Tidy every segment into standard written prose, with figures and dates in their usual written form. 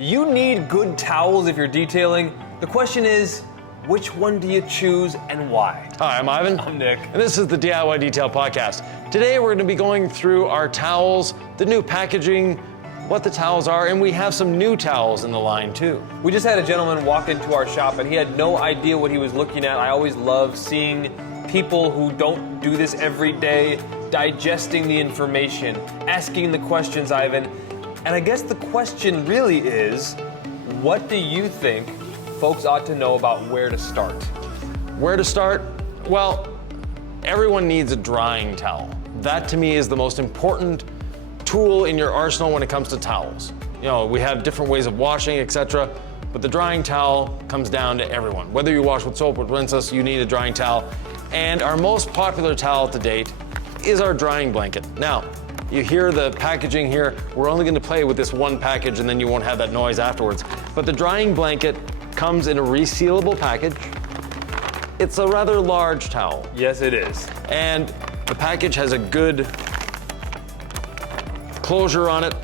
You need good towels if you're detailing. The question is, which one do you choose and why? Hi, I'm Ivan. I'm Nick. And this is the DIY Detail Podcast. Today we're going to be going through our towels, the new packaging, what the towels are, and we have some new towels in the line too. We just had a gentleman walk into our shop and he had no idea what he was looking at. I always love seeing people who don't do this every day, digesting the information, asking the questions, Ivan. And I guess the question really is, what do you think folks ought to know about where to start? Where to start? Well, everyone needs a drying towel. That to me is the most important tool in your arsenal when it comes to towels. You know, we have different ways of washing, etc., but the drying towel comes down to everyone. Whether you wash with soap or rinseless, you need a drying towel. And our most popular towel to date is our drying blanket. Now, you hear the packaging here. We're only going to play with this one package and then you won't have that noise afterwards. But the drying blanket comes in a resealable package. It's a rather large towel. Yes, it is. And the package has a good closure on it,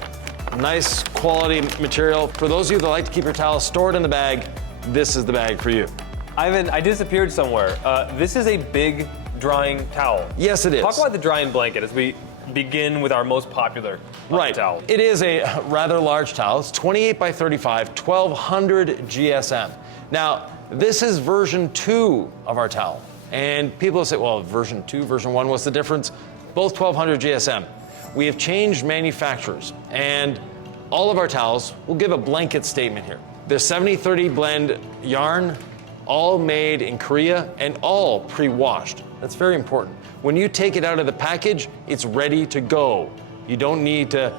nice quality material. For those of you that like to keep your towels stored in the bag, this is the bag for you. Ivan, I disappeared somewhere. This is a big drying towel. Yes, it is. Talk about the drying blanket as we begin with our most popular towel. It is a rather large towel. It's 28 by 35, 1200 GSM. Now, this is version 2 of our towel. And people say, well, version 2, version 1, what's the difference? Both 1200 GSM. We have changed manufacturers, and all of our towels will give a blanket statement here. They're 70-30 blend yarn, all made in Korea and all pre-washed. That's very important. When you take it out of the package, it's ready to go. You don't need to,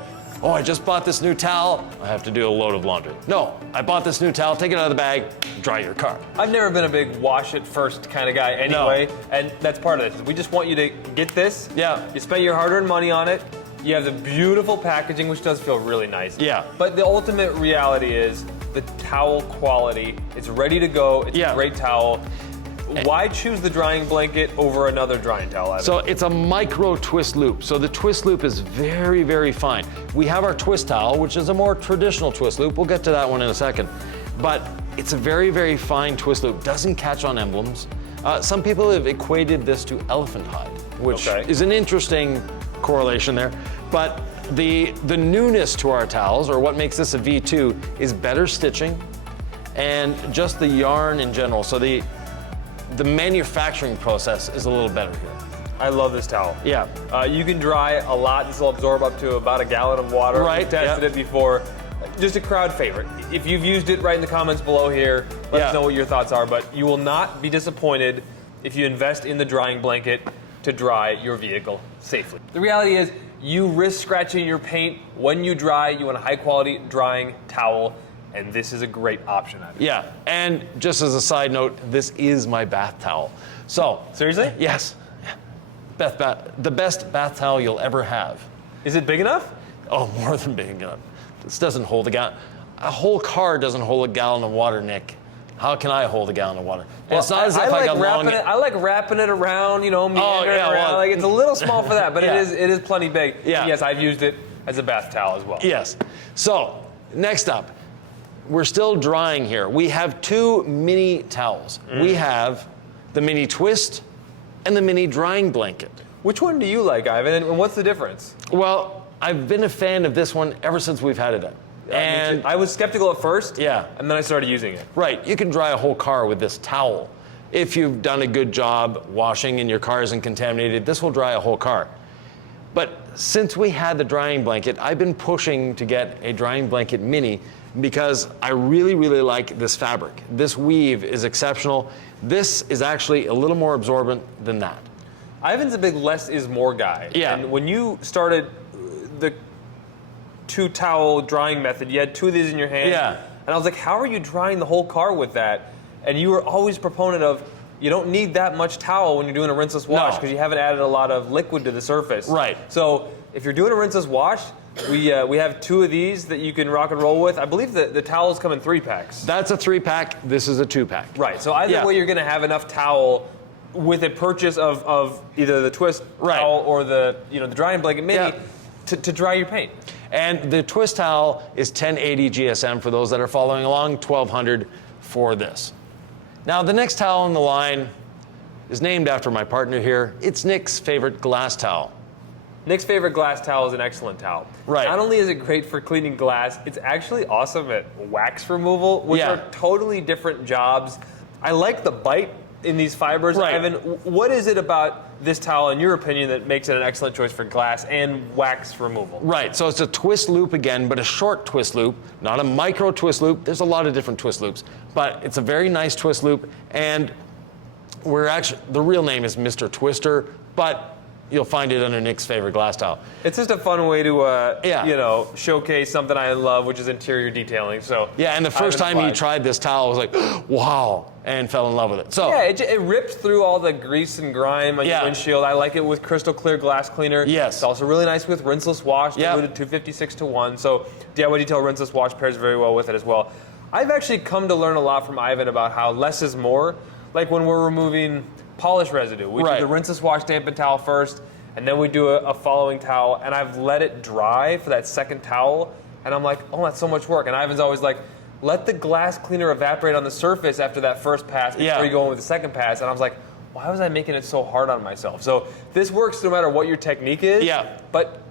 oh, I just bought this new towel, I have to do a load of laundry. No, I bought this new towel, take it out of the bag, dry your car. I've never been a big wash it first kind of guy anyway, No. and that's part of it. We just want you to get this. Yeah. You spent your hard-earned money on it. You have the beautiful packaging, which does feel really nice. Yeah. But the ultimate reality is the towel quality. It's ready to go. It's a great towel. Why choose the drying blanket over another drying towel, Ivan? So it's a micro twist loop. So the twist loop is very, very fine. We have our twist towel, which is a more traditional twist loop. We'll get to that one in a second. But it's a very, very fine twist loop. Doesn't catch on emblems. Some people have equated this to elephant hide, which is an interesting correlation there. But the newness to our towels, or what makes this a V2, is better stitching and just the yarn in general. So the manufacturing process is a little better here. I love this towel. Yeah. You can dry a lot. This will absorb up to about a gallon of water. Right. We've tested it before. Just a crowd favorite. If you've used it, write in the comments below here. Let us know what your thoughts are. But you will not be disappointed if you invest in the drying blanket to dry your vehicle safely. The reality is, you risk scratching your paint when you dry. You want a high quality drying towel. And this is a great option. Yeah, and just as a side note, this is my bath towel. So seriously? Yes, the best bath towel you'll ever have. Is it big enough? Oh, more than big enough. This doesn't hold a gallon. A whole car doesn't hold a gallon of water, Nick. How can I hold a gallon of water? Well, it's not as if I got long. I like wrapping it around, you know, meandering around. Like, it's a little small for that, but it is plenty big. Yeah. Yes, I've used it as a bath towel as well. Yes. So next up, we're still drying here. We have 2 mini towels. We have the mini twist and the mini drying blanket. Which one do you like, Ivan, and what's the difference? Well, I've been a fan of this one ever since we've had it. And I was skeptical at first, and then I started using it. Right, you can dry a whole car with this towel. If you've done a good job washing and your car isn't contaminated, this will dry a whole car. But since we had the drying blanket, I've been pushing to get a drying blanket mini because I really, really like this fabric. This weave is exceptional. This is actually a little more absorbent than that. Ivan's a big less is more guy. Yeah. And when you started the 2 towel drying method, you had 2 of these in your hand. Yeah. And I was like, how are you drying the whole car with that? And you were always a proponent of, you don't need that much towel when you're doing a rinseless wash because you haven't added a lot of liquid to the surface. Right. So if you're doing a rinseless wash, we have 2 of these that you can rock and roll with. I believe that the towels come in 3-packs. That's a 3-pack. This is a 2-pack. Right. So either way, you're going to have enough towel with a purchase of either the twist towel or the drying blanket mini to dry your paint. And the twist towel is 1080 GSM for those that are following along, 1200 for this. Now, the next towel in the line is named after my partner here. It's Nick's favorite glass towel. Nick's favorite glass towel is an excellent towel. Right. Not only is it great for cleaning glass, it's actually awesome at wax removal, which are totally different jobs. I like the bite in these fibers. Right. Ivan, what is it about this towel, in your opinion, that makes it an excellent choice for glass and wax removal? Right, so it's a twist loop again, but a short twist loop, not a micro twist loop. There's a lot of different twist loops, but it's a very nice twist loop, and the real name is Mr. Twister, but you'll find it under Nick's favorite glass towel. It's just a fun way to, showcase something I love, which is interior detailing. So yeah, and the first time he tried this towel, I was like, wow, and fell in love with it. So yeah, it rips through all the grease and grime on your windshield. I like it with crystal clear glass cleaner. Yes. It's also really nice with rinseless wash, diluted 256 to 1. So DIY Detail rinseless wash pairs very well with it as well. I've actually come to learn a lot from Ivan about how less is more. Like when we're removing polish residue, we do the rinseless wash dampen towel first, and then we do a following towel, and I've let it dry for that second towel, and I'm like, oh, that's so much work. And Ivan's always like, let the glass cleaner evaporate on the surface after that first pass before you go in with the second pass. And I was like, why was I making it so hard on myself? So this works no matter what your technique is. Yeah. But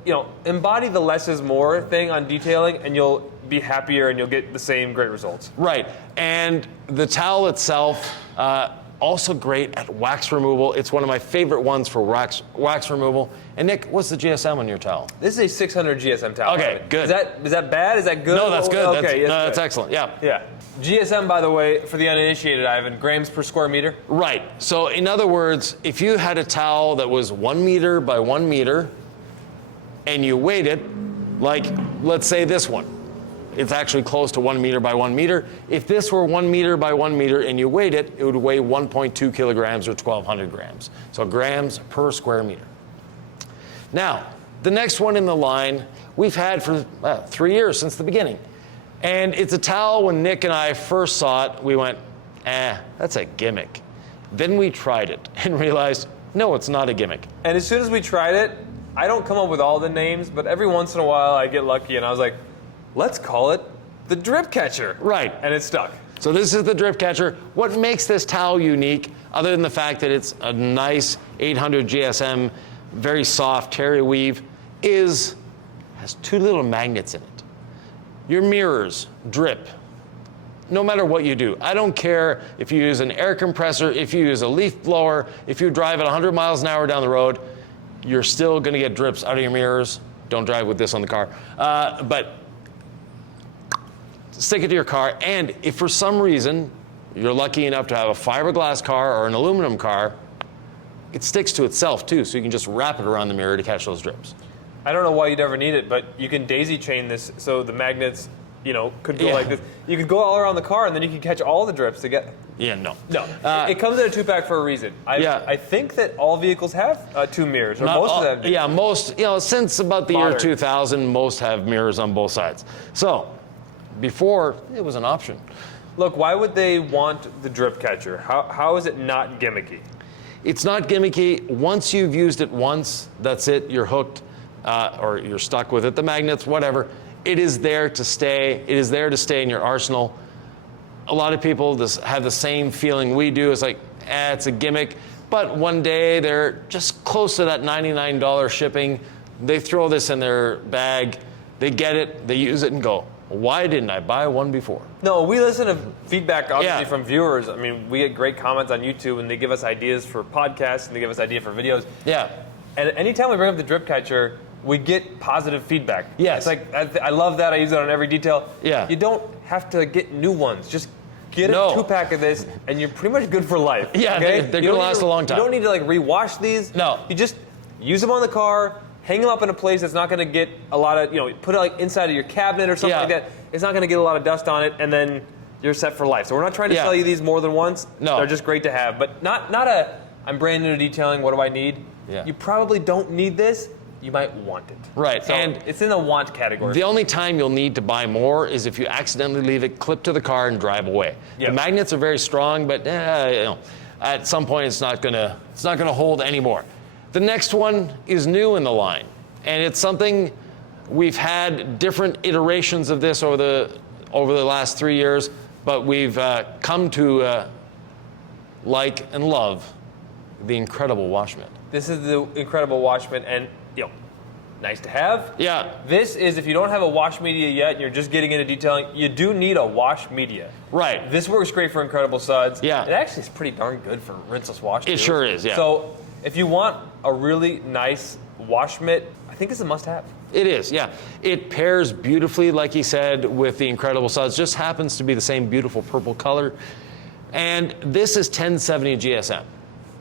embody the less is more thing on detailing, and you'll be happier and you'll get the same great results. Right, and the towel itself, also great at wax removal. It's one of my favorite ones for wax removal. And Nick, what's the GSM on your towel? This is a 600 GSM towel. Okay, good. Is that bad? Is that good? No, that's good. Okay, that's excellent. Yeah. Yeah. GSM, by the way, for the uninitiated, Ivan, grams per square meter. Right. So in other words, if you had a towel that was 1 meter by 1 meter, and you weighed it, like let's say this one, it's actually close to 1 meter by 1 meter. If this were 1 meter by 1 meter and you weighed it, it would weigh 1.2 kilograms or 1,200 grams. So grams per square meter. Now, the next one in the line we've had for 3 years since the beginning. And it's a towel. When Nick and I first saw it, we went, that's a gimmick. Then we tried it and realized, no, it's not a gimmick. And as soon as we tried it, I don't come up with all the names, but every once in a while I get lucky and I was like, let's call it the drip catcher. Right. And it stuck. So this is the drip catcher. What makes this towel unique, other than the fact that it's a nice 800 GSM, very soft terry weave, has 2 little magnets in it. Your mirrors drip no matter what you do. I don't care if you use an air compressor, if you use a leaf blower, if you drive at 100 miles an hour down the road, you're still gonna get drips out of your mirrors. Don't drive with this on the car. But stick it to your car, and if for some reason you're lucky enough to have a fiberglass car or an aluminum car, it sticks to itself too, so you can just wrap it around the mirror to catch those drips. I don't know why you'd ever need it, but you can daisy chain this so the magnets, could go like this. You could go all around the car, and then you can catch all the drips together. Yeah, no. It comes in a 2-pack for a reason. I think that all vehicles have 2 mirrors, or most of them do. Yeah, most, since about the year 2000, most have mirrors on both sides. So, before, it was an option. Look, why would they want the drip catcher? How is it not gimmicky? It's not gimmicky. Once you've used it once, that's it. You're hooked, or you're stuck with it. The magnets, whatever. It is there to stay. It is there to stay in your arsenal. A lot of people just have the same feeling we do. It's like, it's a gimmick. But one day they're just close to that $99 shipping. They throw this in their bag. They get it. They use it and go, why didn't I buy one before? No, we listen to feedback, obviously, from viewers. I mean, we get great comments on YouTube, and they give us ideas for podcasts, and they give us ideas for videos. Yeah. And anytime we bring up the drip catcher, we get positive feedback. Yes. It's like, I love that. I use it on every detail. Yeah. You don't have to get new ones. Just get a 2-pack of this, and you're pretty much good for life. Yeah, okay? they're going to last a long time. You don't need to rewash these. No. You just use them on the car, hang them up in a place that's not going to get a lot of, put it inside of your cabinet or something like that. It's not going to get a lot of dust on it, and then you're set for life. So we're not trying to sell you these more than once. No. They're just great to have. But not I'm brand new to detailing, what do I need? Yeah. You probably don't need this. You might want it. Right. So and it's in the want category. The only time you'll need to buy more is if you accidentally leave it clipped to the car and drive away. Yep. The magnets are very strong, but at some point it's not gonna hold anymore. The next one is new in the line, and it's something We've had different iterations of this over the last 3 years, but we've come to like and love the Incredible Wash Mitt. This is the Incredible Wash Mitt, and nice to have. Yeah. This is, if you don't have a wash media yet and you're just getting into detailing, you do need a wash media. Right. This works great for Incredible Suds. Yeah. It actually is pretty darn good for rinseless wash too. It sure is, yeah. So if you want a really nice wash mitt, I think this is a must-have. It is, yeah. It pairs beautifully, like he said, with the Incredible Suds. Just happens to be the same beautiful purple color. And this is 1070 GSM.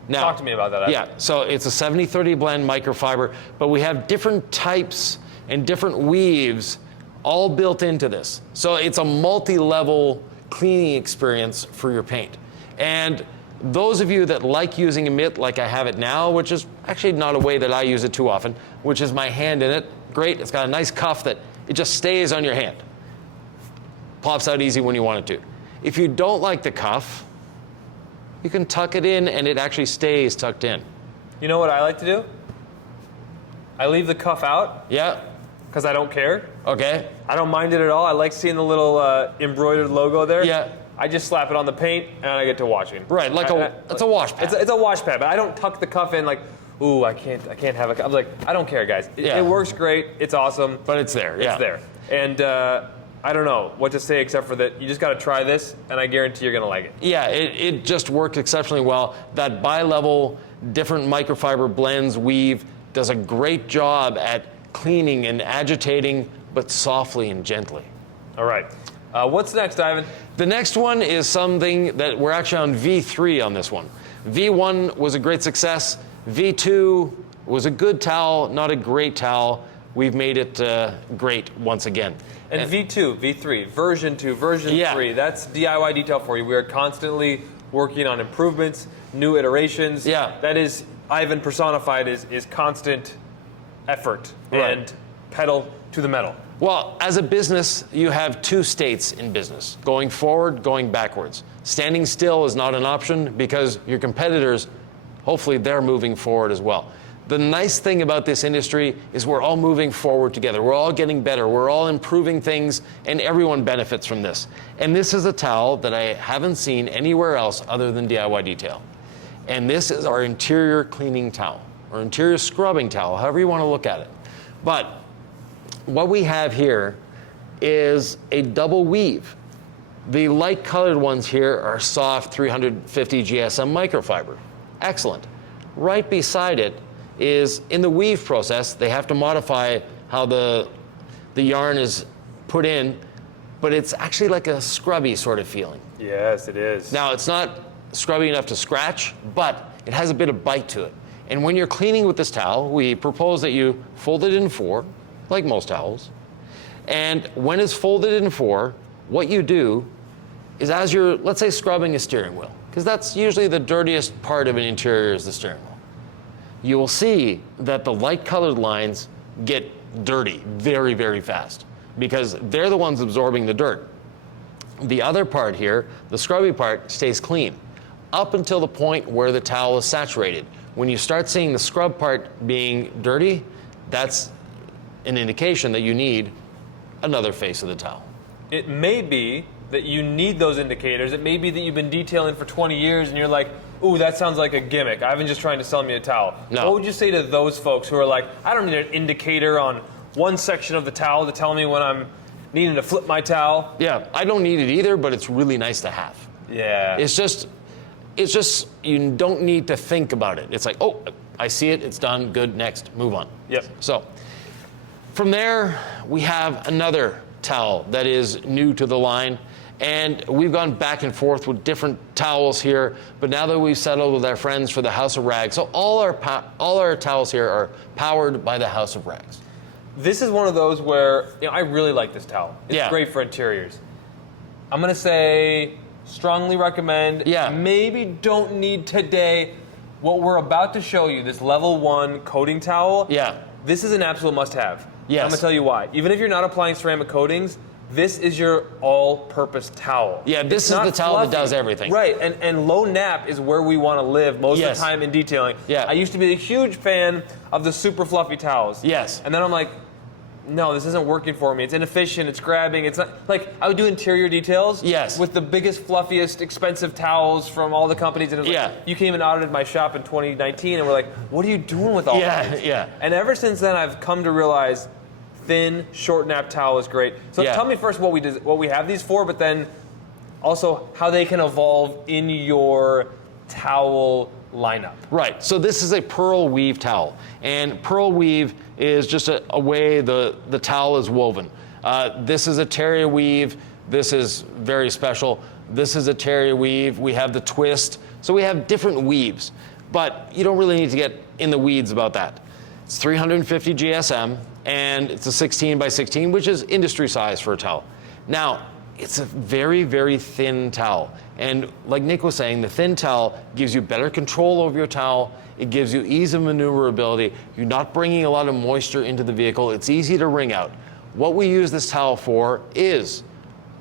Now, talk to me about that. Yeah, so it's a 70-30 blend microfiber, but we have different types and different weaves all built into this. So it's a multi-level cleaning experience for your paint. And those of you that like using a mitt like I have it now, which is actually not a way that I use it too often, which is my hand in it, great. It's got a nice cuff that it just stays on your hand. Pops out easy when you want it to. If you don't like the cuff, you can tuck it in and it actually stays tucked in. You know what I like to do? I leave the cuff out. Yeah. Because I don't care. Okay. I don't mind it at all. I like seeing the little embroidered logo there. Yeah. I just slap it on the paint and I get to washing. Right, like it's a wash pad. It's a wash pad, but I don't tuck the cuff in like, ooh, I can't have a cuff. I'm like, I don't care, guys. It works great. It's awesome. But it's there. Yeah. It's there. And I don't know what to say except for that you just got to try this, and I guarantee you're going to like it. Yeah, it just worked exceptionally well. That bi-level, different microfiber blends, weave, does a great job at cleaning and agitating, but softly and gently. All right. What's next, Ivan? The next one is something that we're actually on V3 on this one. V1 was a great success. V2 was a good towel, not a great towel. We've made it great once again. And V2, V3, version 2, version 3, that's DIY detail for you. We are constantly working on improvements, new iterations. Yeah. That is, Ivan personified is constant effort and pedal to the metal. Well, as a business, you have two states in business, going forward, going backwards. Standing still is not an option because your competitors, hopefully they're moving forward as well. The nice thing about this industry is we're all moving forward together. We're all getting better. We're all improving things, and everyone benefits from this. And this is a towel that I haven't seen anywhere else other than DIY Detail. And this is our interior cleaning towel, or interior scrubbing towel, however you want to look at it. But what we have here is a double weave. The light colored ones here are soft 350 GSM microfiber. Excellent. Right beside it is, in the weave process, they have to modify how the yarn is put in, but it's actually like a scrubby sort of feeling. Yes, it is. Now, it's not scrubby enough to scratch, but it has a bit of bite to it. And when you're cleaning with this towel, we propose that you fold it in four, like most towels. And when it's folded in four, what you do is, as you're, let's say, scrubbing a steering wheel, because that's usually the dirtiest part of an interior is the steering wheel. You will see that the light colored lines get dirty very, very fast because they're the ones absorbing the dirt. The other part here, the scrubby part, stays clean up until the point where the towel is saturated. When you start seeing the scrub part being dirty, that's an indication that you need another face of the towel. It may be that you need those indicators. It may be that you've been detailing for 20 years and you're like, ooh, that sounds like a gimmick. Ivan's just trying to sell me a towel. No. What would you say to those folks who are like, I don't need an indicator on one section of the towel to tell me when I'm needing to flip my towel? Yeah, I don't need it either, but it's really nice to have. Yeah. It's just you don't need to think about it. It's like, oh, I see it, it's done, good, next, move on. Yep. So from there, we have another towel that is new to the line. And we've gone back and forth with different towels here, but now that we've settled with our friends for the House of Rags, so all our towels here are powered by the House of Rags. This is one of those where I really like this towel. It's great for interiors. I'm gonna say strongly recommend. Yeah. Maybe don't need today. What we're about to show you, this level 1 coating towel. Yeah. This is an absolute must-have. Yes. I'm gonna tell you why. Even if you're not applying ceramic coatings, this is your all-purpose towel. Yeah, this is the towel that does everything. Right, and low nap is where we want to live most of the time in detailing. Yeah. I used to be a huge fan of the super fluffy towels. Yes. And then I'm like, no, this isn't working for me. It's inefficient. It's grabbing. It's not like I would do interior details. Yes. With the biggest, fluffiest, expensive towels from all the companies. And it was like, you came and audited my shop in 2019, and we're like, what are you doing with all that? Yeah. And ever since then, I've come to realize thin, short nap towel is great. So tell me first what we have these for, but then also how they can evolve in your towel lineup. Right. So this is a pearl weave towel, and pearl weave is just a way the towel is woven. This is a terry weave. This is very special. This is a terry weave. We have the twist. So we have different weaves, but you don't really need to get in the weeds about that. It's 350 GSM, and it's a 16 by 16, which is industry size for a towel. Now, it's a very, very thin towel. And like Nick was saying, the thin towel gives you better control over your towel. It gives you ease of maneuverability. You're not bringing a lot of moisture into the vehicle. It's easy to wring out. What we use this towel for is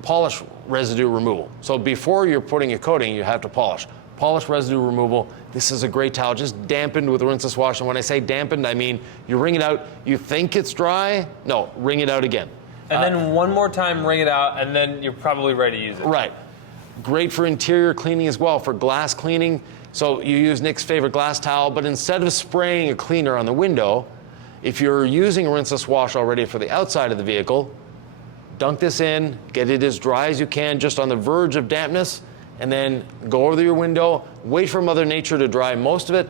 polish residue removal. So before you're putting a coating, you have to polish. Polish residue removal. This is a great towel, just dampened with rinseless wash. And when I say dampened, I mean you wring it out, you think it's dry, no, wring it out again. And then one more time, wring it out, and then you're probably ready to use it. Right. Great for interior cleaning as well, for glass cleaning. So you use Nick's favorite glass towel, but instead of spraying a cleaner on the window, if you're using rinseless wash already for the outside of the vehicle, dunk this in, get it as dry as you can, just on the verge of dampness, and then go over your window, wait for Mother Nature to dry most of it,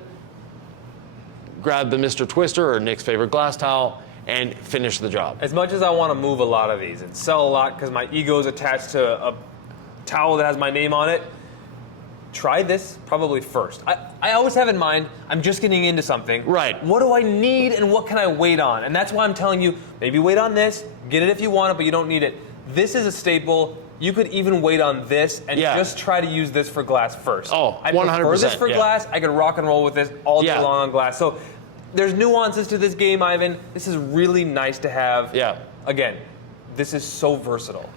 grab the Mr. Twister or Nick's favorite glass towel, and finish the job. As much as I want to move a lot of these and sell a lot because my ego is attached to a towel that has my name on it, try this probably first. I always have in mind, I'm just getting into something. Right. What do I need and what can I wait on? And that's why I'm telling you, maybe wait on this, get it if you want it, but you don't need it. This is a staple. You could even wait on this and just try to use this for glass first. Oh, 100%. I prefer this for glass. I could rock and roll with this all day long on glass. So there's nuances to this game, Ivan. This is really nice to have. Yeah. Again, this is so versatile.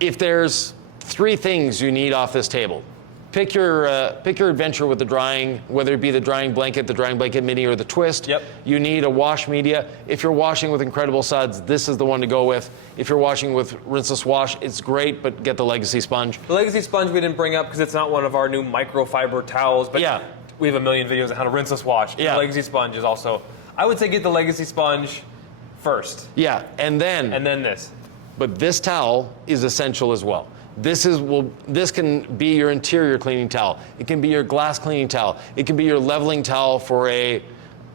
If there's 3 things you need off this table, pick your adventure with the drying, whether it be the drying blanket mini, or the twist. Yep. You need a wash media. If you're washing with Incredible Suds, this is the one to go with. If you're washing with rinseless wash, it's great, but get the Legacy sponge. The Legacy sponge we didn't bring up because it's not one of our new microfiber towels, but we have a million videos on how to rinseless wash. The Legacy sponge is also, I would say get the Legacy sponge first. Yeah, and then this. But this towel is essential as well. This can be your interior cleaning towel. It can be your glass cleaning towel. It can be your leveling towel for a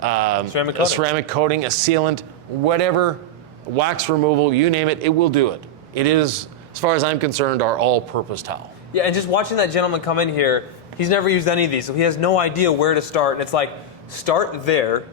ceramic coating, a sealant, whatever, wax removal, you name it, it will do it. It is, as far as I'm concerned, our all-purpose towel. Yeah, and just watching that gentleman come in here, he's never used any of these, so he has no idea where to start. And it's like, start there,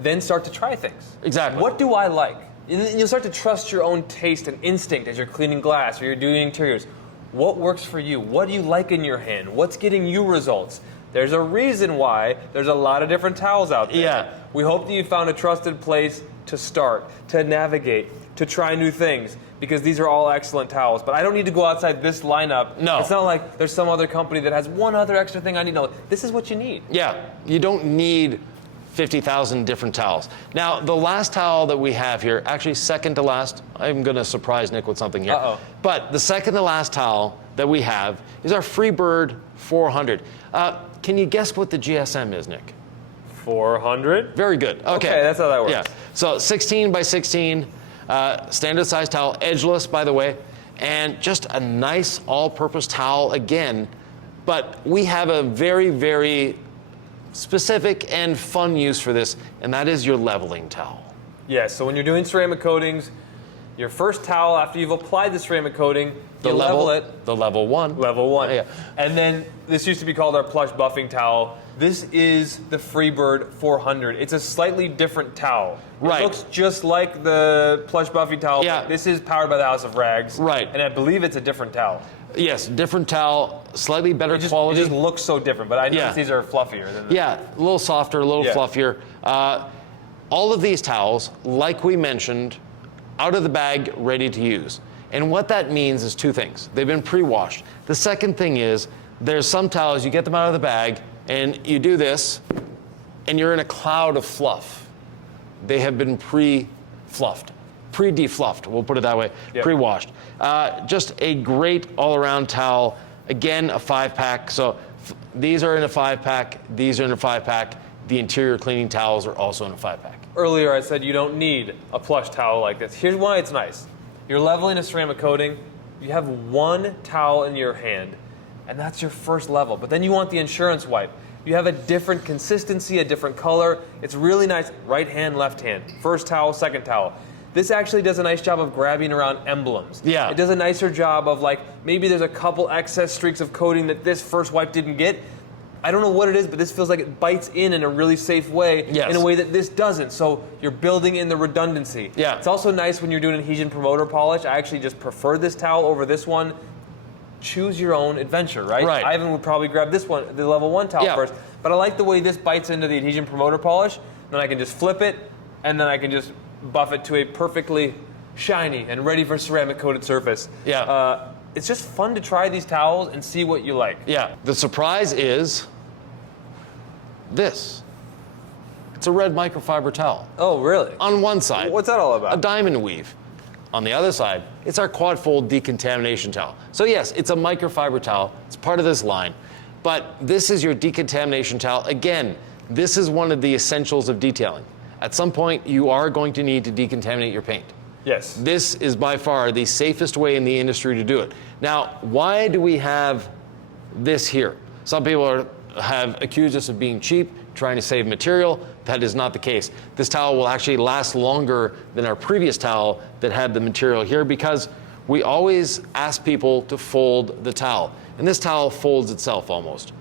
then start to try things. Exactly. What do I like? And you'll start to trust your own taste and instinct as you're cleaning glass or you're doing interiors. What works for you? What do you like in your hand? What's getting you results? There's a reason why there's a lot of different towels out there. Yeah. We hope that you found a trusted place to start, to navigate, to try new things, because these are all excellent towels. But I don't need to go outside this lineup. No. It's not like there's some other company that has one other extra thing I need to know. This is what you need. Yeah, you don't need 50,000 different towels. Now, the last towel that we have here, actually second to last, I'm going to surprise Nick with something here. But the second to last towel that we have is our Freebird 400. Can you guess what the GSM is, Nick? 400? Very good. Okay, that's how that works. Yeah. So 16 by 16, standard size towel, edgeless, by the way, and just a nice all-purpose towel again. But we have a very, very specific and fun use for this, and that is your leveling towel. Yes, so when you're doing ceramic coatings, your first towel after you've applied the ceramic coating, you level it. The level 1. Level 1. Yeah. And then this used to be called our plush buffing towel. This is the Freebird 400. It's a slightly different towel. Right. It looks just like the plush buffing towel. Yeah. This is powered by the House of Rags. Right. And I believe it's a different towel. Yes, different towel, slightly better quality. It just looks so different, but I notice these are fluffier than this. Yeah, a little softer, a little fluffier. All of these towels, like we mentioned, out of the bag, ready to use. And what that means is 2 things. They've been pre-washed. The second thing is, there's some towels, you get them out of the bag, and you do this, and you're in a cloud of fluff. They have been pre-fluffed. pre-defluffed, we'll put it that way, Yep. pre-washed. Just a great all-around towel. Again, a 5-pack. So these are in a 5-pack, these are in a 5-pack. The interior cleaning towels are also in a 5-pack. Earlier I said you don't need a plush towel like this. Here's why it's nice. You're leveling a ceramic coating, you have one towel in your hand, and that's your first level. But then you want the insurance wipe. You have a different consistency, a different color. It's really nice. Right hand, left hand. First towel, second towel. This actually does a nice job of grabbing around emblems. Yeah. It does a nicer job of like, maybe there's a couple excess streaks of coating that this first wipe didn't get. I don't know what it is, but this feels like it bites in a really safe way, Yes. in a way that this doesn't. So you're building in the redundancy. Yeah. It's also nice when you're doing adhesion promoter polish. I actually just prefer this towel over this one. Choose your own adventure, right? Right. Ivan would probably grab this one, the level 1 towel Yeah. first. But I like the way this bites into the adhesion promoter polish. Then I can just flip it, and then I can just buff it to a perfectly shiny and ready for ceramic coated surface. Yeah. It's just fun to try these towels and see what you like. Yeah. The surprise is this. It's a red microfiber towel. Oh, really? On one side, What's that all about? a diamond weave. On the other side, it's our quad fold decontamination towel. So yes, it's a microfiber towel. It's part of this line. But this is your decontamination towel. Again, this is one of the essentials of detailing. At some point, you are going to need to decontaminate your paint. Yes. This is by far the safest way in the industry to do it. Now, why do we have this here? Some people have accused us of being cheap, trying to save material. That is not the case. This towel will actually last longer than our previous towel that had the material here, because we always ask people to fold the towel. And this towel folds itself almost.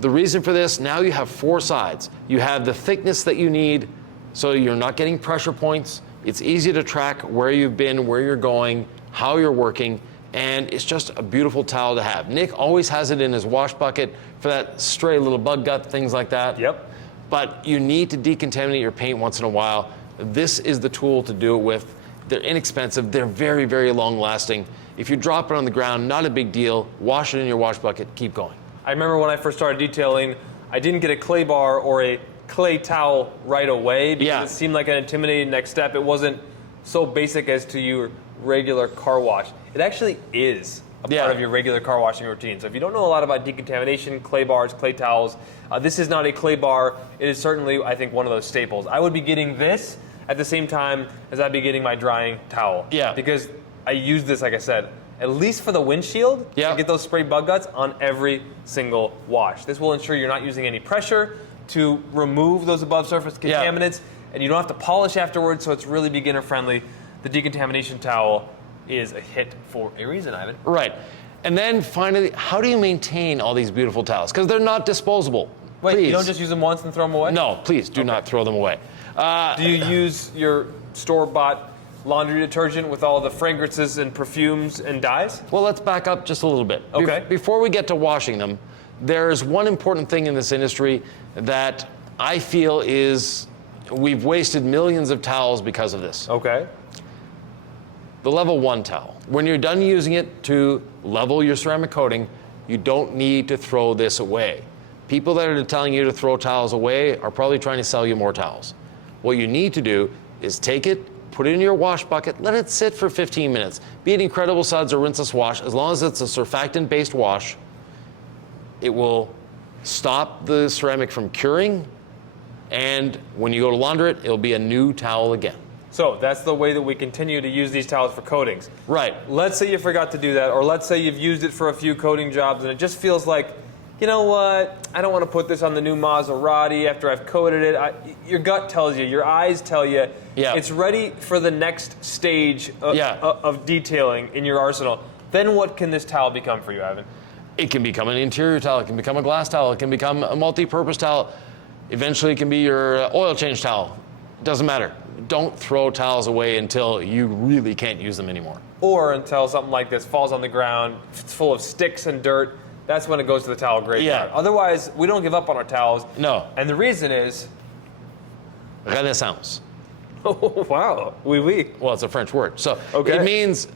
The reason for this, now you have 4 sides. You have the thickness that you need, so you're not getting pressure points. It's easy to track where you've been, where you're going, how you're working, and it's just a beautiful towel to have. Nick always has it in his wash bucket for that stray little bug gut, things like that. Yep. But you need to decontaminate your paint once in a while. This is the tool to do it with. They're inexpensive, they're very, very long lasting. If you drop it on the ground, not a big deal. Wash it in your wash bucket, keep going. I remember when I first started detailing, I didn't get a clay bar or a clay towel right away because Yeah. it seemed like an intimidating next step. It wasn't so basic as to your regular car wash. It actually is a Yeah. part of your regular car washing routine. So if you don't know a lot about decontamination, clay bars, clay towels, this is not a clay bar. It is certainly, I think, one of those staples. I would be getting this at the same time as I'd be getting my drying towel. Yeah. Because I use this, like I said, at least for the windshield, Yeah. to get those spray bug guts on every single wash. This will ensure you're not using any pressure to remove those above surface Yeah. contaminants, and you don't have to polish afterwards, so it's really beginner friendly. The decontamination towel is a hit for a reason, Ivan. Right. And then finally, how do you maintain all these beautiful towels? Because they're not disposable. Wait, Please. you don't just use them once and throw them away? No, please do not throw them away. Do you use your store-bought laundry detergent with all the fragrances and perfumes and dyes? Well, let's back up just a little bit. Okay. Before we get to washing them, there's one important thing in this industry that I feel is we've wasted millions of towels because of this. Okay. The level 1 towel. When you're done using it to level your ceramic coating, you don't need to throw this away. People that are telling you to throw towels away are probably trying to sell you more towels. What you need to do is take it, put it in your wash bucket, let it sit for 15 minutes. Be it Incredible Suds or Rinseless Wash, as long as it's a surfactant-based wash, it will stop the ceramic from curing, and when you go to launder it, it'll be a new towel again. So that's the way that we continue to use these towels for coatings. Right. Let's say you forgot to do that, or let's say you've used it for a few coating jobs and it just feels like, you know what, I don't want to put this on the new Maserati after I've coated it. Your gut tells you, your eyes tell you, Yeah. it's ready for the next stage Yeah. of detailing in your arsenal. Then what can this towel become for you, Ivan? It can become an interior towel, it can become a glass towel, it can become a multi-purpose towel. Eventually it can be your oil change towel. Doesn't matter. Don't throw towels away until you really can't use them anymore. Or until something like this falls on the ground, it's full of sticks and dirt. That's when it goes to the towel graveyard. Yeah. Otherwise, we don't give up on our towels. No. And the reason is, Renaissance. oh, wow, oui, oui. Well, it's a French word. So Okay. it means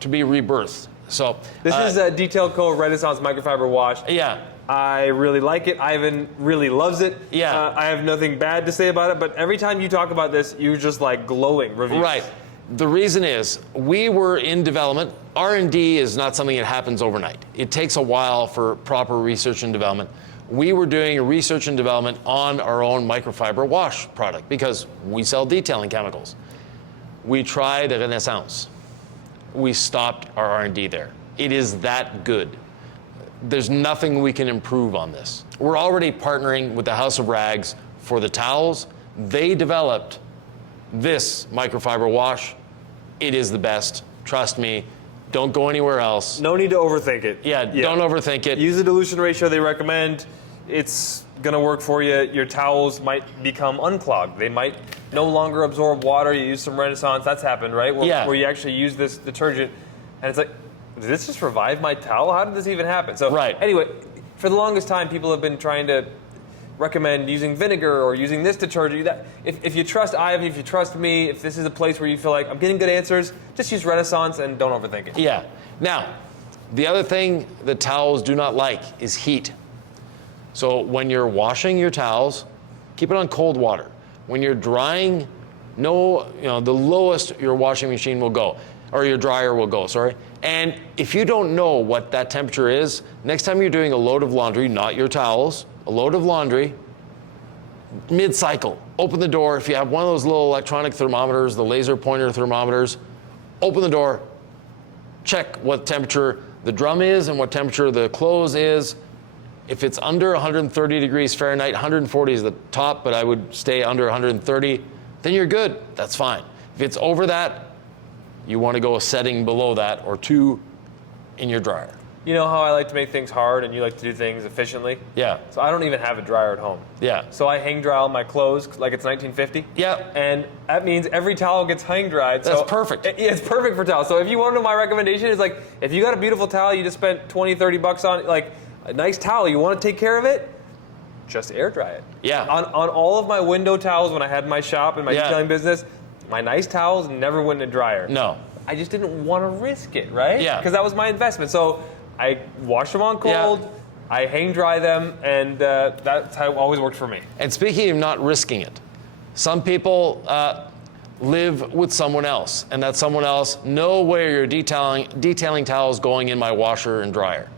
to be rebirthed. So This is a Detail Co. Renaissance Microfiber Wash. yeah, I really like it. Ivan really loves it. Yeah. I have nothing bad to say about it, but every time you talk about this, you're just like glowing reviews. Right. The reason is we were in development. R&D is not something that happens overnight. It takes a while for proper research and development. We were doing research and development on our own microfiber wash product because we sell detailing chemicals. We tried Renaissance. We stopped our R&D there. It is that good. There's nothing we can improve on this. We're already partnering with the House of Rags for the towels. They developed this microfiber wash. It is the best. Trust me. Don't go anywhere else. No need to overthink it. Yeah, don't overthink it. Use the dilution ratio they recommend. It's going to work for you. Your towels might become unclogged. They might no longer absorb water. You use some Renaissance. That's happened, right? Where you actually use this detergent, and it's like, did this just revive my towel? How did this even happen? So anyway, for the longest time, people have been trying to recommend using vinegar or using this detergent. If you trust Ivan, if you trust me, if this is a place where you feel like I'm getting good answers, just use Renaissance and don't overthink it. Yeah. Now, the other thing that towels do not like is heat. So when you're washing your towels, keep it on cold water. When you're drying, the lowest your washing machine will go, or your dryer will go, sorry. And if you don't know what that temperature is, next time you're doing a load of laundry, not your towels, a load of laundry, mid-cycle, open the door. If you have one of those little electronic thermometers, the laser pointer thermometers, open the door, check what temperature the drum is and what temperature the clothes is. If it's under 130 degrees Fahrenheit, 140 is the top, but I would stay under 130, then you're good. That's fine. If it's over that, you want to go a setting below that or 2 in your dryer. You know how I like to make things hard and you like to do things efficiently? Yeah. So I don't even have a dryer at home. Yeah. So I hang dry all my clothes like it's 1950. Yeah. And that means every towel gets hang dried. That's perfect. It's perfect for towels. So if you want to know my recommendation, is like, if you got a beautiful towel you just spent 20, 30 bucks on, like a nice towel, you want to take care of it, just air dry it. Yeah. On all of my window towels when I had my shop and my detailing business, my nice towels never went in a dryer. No. I just didn't want to risk it, right? Yeah. Because that was my investment. So I wash them on cold, I hang dry them, and that's how it always worked for me. And speaking of not risking it, some people live with someone else, and that someone else know where your detailing towels going in my washer and dryer.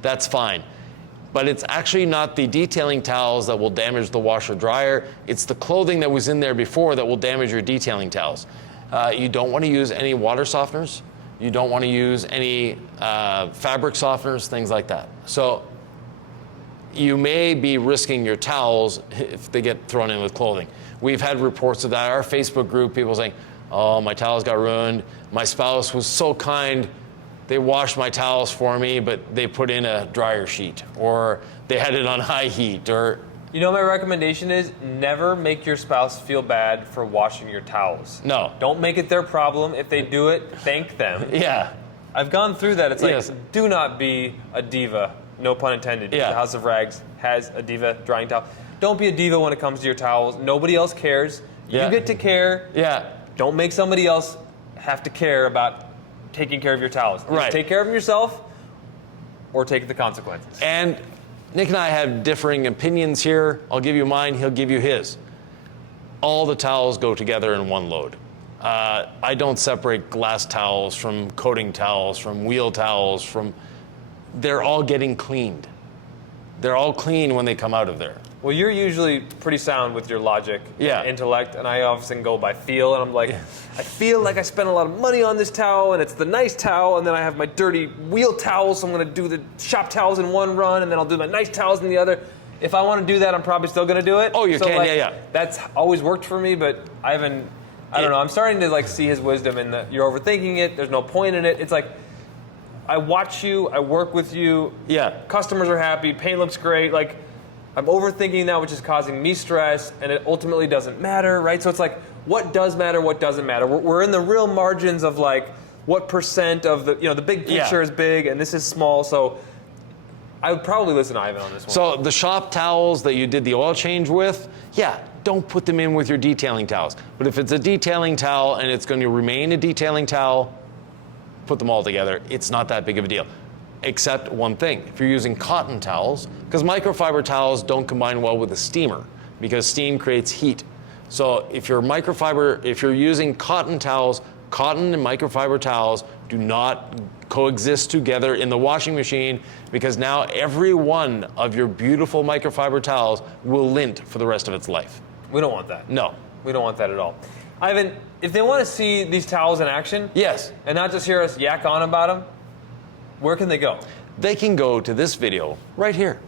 That's fine. But it's actually not the detailing towels that will damage the washer dryer. It's the clothing that was in there before that will damage your detailing towels. You don't want to use any water softeners. You don't want to use any fabric softeners, things like that. So you may be risking your towels if they get thrown in with clothing. We've had reports of that. Our Facebook group, people saying, oh, my towels got ruined. My spouse was so kind. They washed my towels for me, but they put in a dryer sheet, or they had it on high heat, or... You know, my recommendation is never make your spouse feel bad for washing your towels. No. Don't make it their problem. If they do it, thank them. Yeah. I've gone through that. It's like, Yes. do not be a diva, no pun intended. Yeah. The House of Rags has a diva drying towel. Don't be a diva when it comes to your towels. Nobody else cares. Yeah. You get to care. Yeah. Don't make somebody else have to care about taking care of your towels. Either Right. take care of them yourself or take the consequences. And Nick and I have differing opinions here. I'll give you mine, he'll give you his. All the towels go together in one load. I don't separate glass towels from coating towels, from wheel towels, they're all getting cleaned. They're all clean when they come out of there. Well, you're usually pretty sound with your logic Yeah. and intellect, and I often go by feel, and I'm like, I feel like I spent a lot of money on this towel, and it's the nice towel, and then I have my dirty wheel towels, so I'm going to do the shop towels in one run, and then I'll do my nice towels in the other. If I want to do that, I'm probably still going to do it. Oh, you can, yeah. That's always worked for me, but I don't know, I'm starting to see his wisdom in that you're overthinking it, there's no point in it. It's like, I watch you, I work with you, customers are happy, paint looks great, like, I'm overthinking that, which is causing me stress, and it ultimately doesn't matter, right? So it's like, what does matter, what doesn't matter? We're in the real margins of like, what percent of the big picture is big, and this is small, so I would probably listen to Ivan on this one. So the shop towels that you did the oil change with, don't put them in with your detailing towels. But if it's a detailing towel and it's going to remain a detailing towel, put them all together. It's not that big of a deal. except one thing. If you're using cotton towels, because microfiber towels don't combine well with the steamer, because steam creates heat. So if you're using cotton towels, cotton and microfiber towels do not coexist together in the washing machine, because now every one of your beautiful microfiber towels will lint for the rest of its life. We don't want that. No. We don't want that at all. Ivan, if they want to see these towels in action, Yes. and not just hear us yak on about them, where can they go? They can go to this video right here.